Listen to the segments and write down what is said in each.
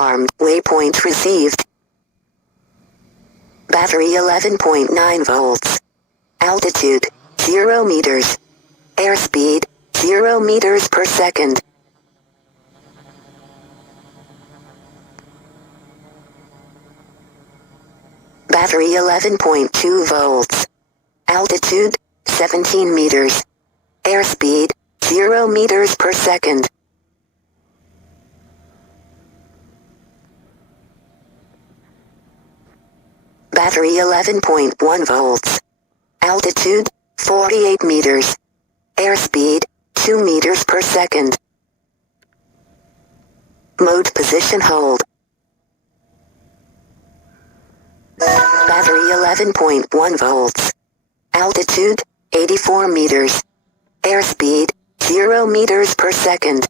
alarmed. Waypoint received. Battery 11.9 volts. Altitude 0 meters. Airspeed 0 meters per second. Battery 11.2 volts. Altitude 17 meters. Airspeed 0 meters per second. Battery 11.1 volts. Altitude 48 meters. Airspeed 2 meters per second. Mode position hold. Battery 11.1 volts. Altitude 84 meters. Airspeed 0 meters per second.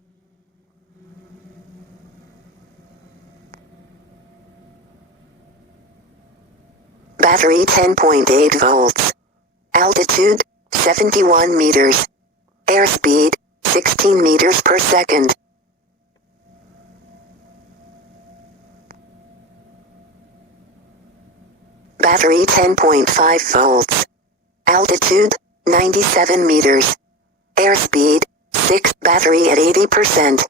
Battery 10.8 volts. Altitude 71 meters. Airspeed 16 meters per second. Battery 10.5 volts. Altitude 97 meters. Airspeed 6. Battery at 80%.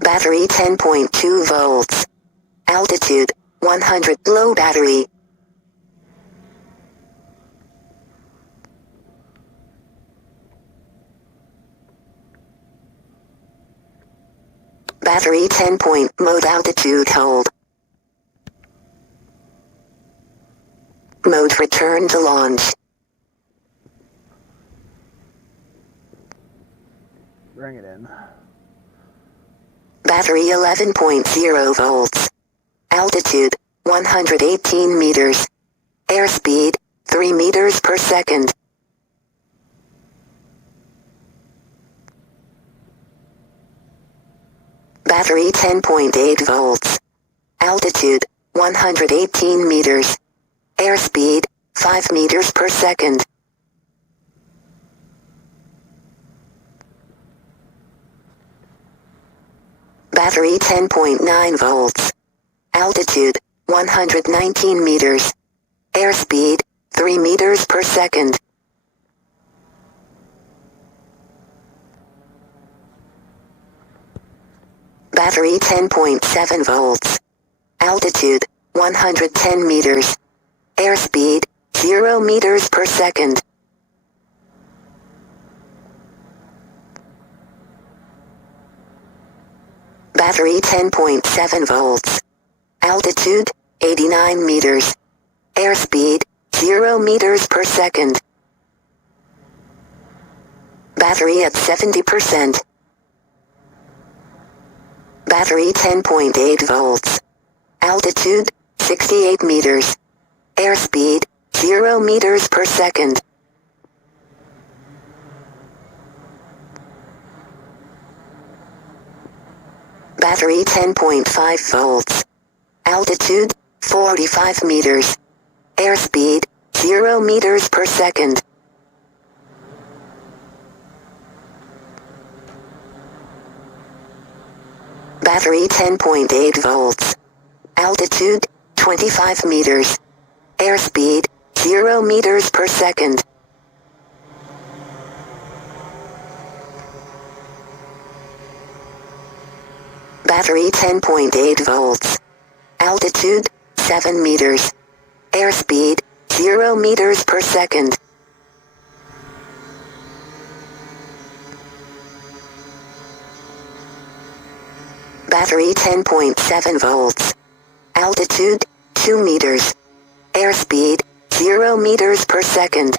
Battery 10.2 volts. Altitude 100. Low battery. Battery 10 point. Mode altitude hold. Mode return to launch. Bring it in. Battery 11.0 volts. Altitude 118 meters. Airspeed 3 meters per second. Battery 10.8 volts. Altitude 118 meters. Airspeed 5 meters per second. Battery 10.9 volts. Altitude 119 meters. Airspeed 3 meters per second. Battery 10.7 volts. Altitude 110 meters. Airspeed 0 meters per second. Battery 10.7 volts. Altitude 89 meters. Airspeed 0 meters per second. Battery at 70%. Battery 10.8 volts. Altitude 68 meters. Airspeed 0 meters per second. Battery 10.5 volts. Altitude 45 meters. Airspeed 0 meters per second. Battery 10.8 volts. Altitude 25 meters. Airspeed 0 meters per second. Battery 10.8 volts. Altitude 7 meters. Airspeed 0 meters per second. Battery 10.7 volts. Altitude 2 meters. Airspeed 0 meters per second.